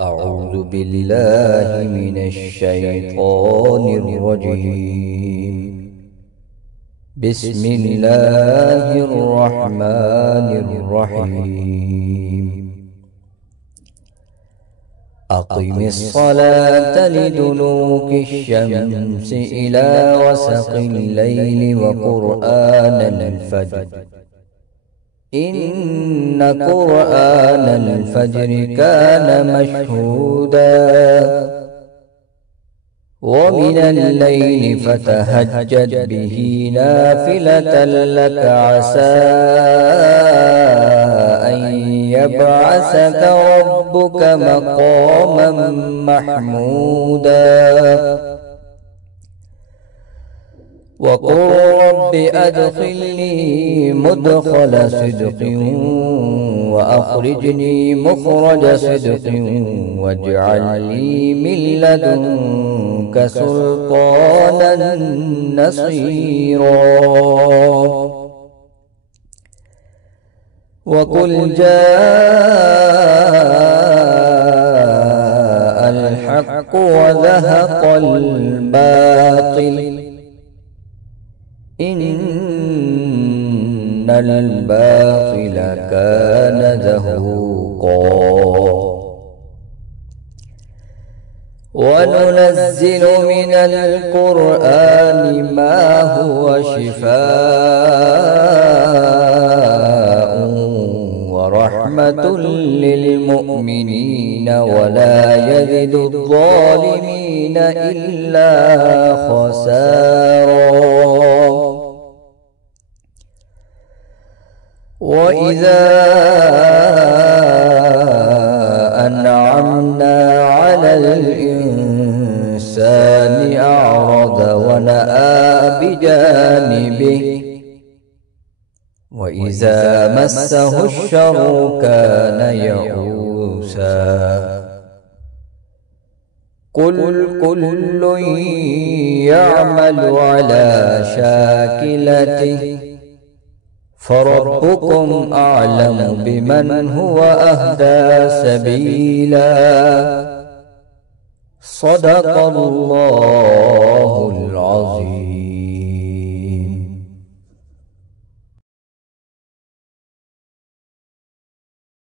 أعوذ بالله من الشيطان الرجيم. بسم الله الرحمن الرحيم. أقم الصلاة لدلوك الشمس إلى وسق الليل وقرآن الفجر إن قرآن الفجر كان مشهودا ومن الليل فتهجد به نافلة لك عسى أن يبعثك ربك مقاما محمودا وقل رب أدخلني مدخل صدق وأخرجني مخرج صدق واجعل لي من لدنك سلطانا نصيرا وقل جاء الحق وزهق الباطل إن الباطل كان زهوقا وننزل من القرآن ما هو شفاء ورحمة للمؤمنين ولا يزد الظالمين إلا خسارا وإذا أنعمنا على الإنسان أعرض ونأى بجانبه وإذا مسه الشر كان يئوسا قل كل يعمل على شاكلته فربكم أعلم بمن هو أهدى سبيلا صدق الله العظيم.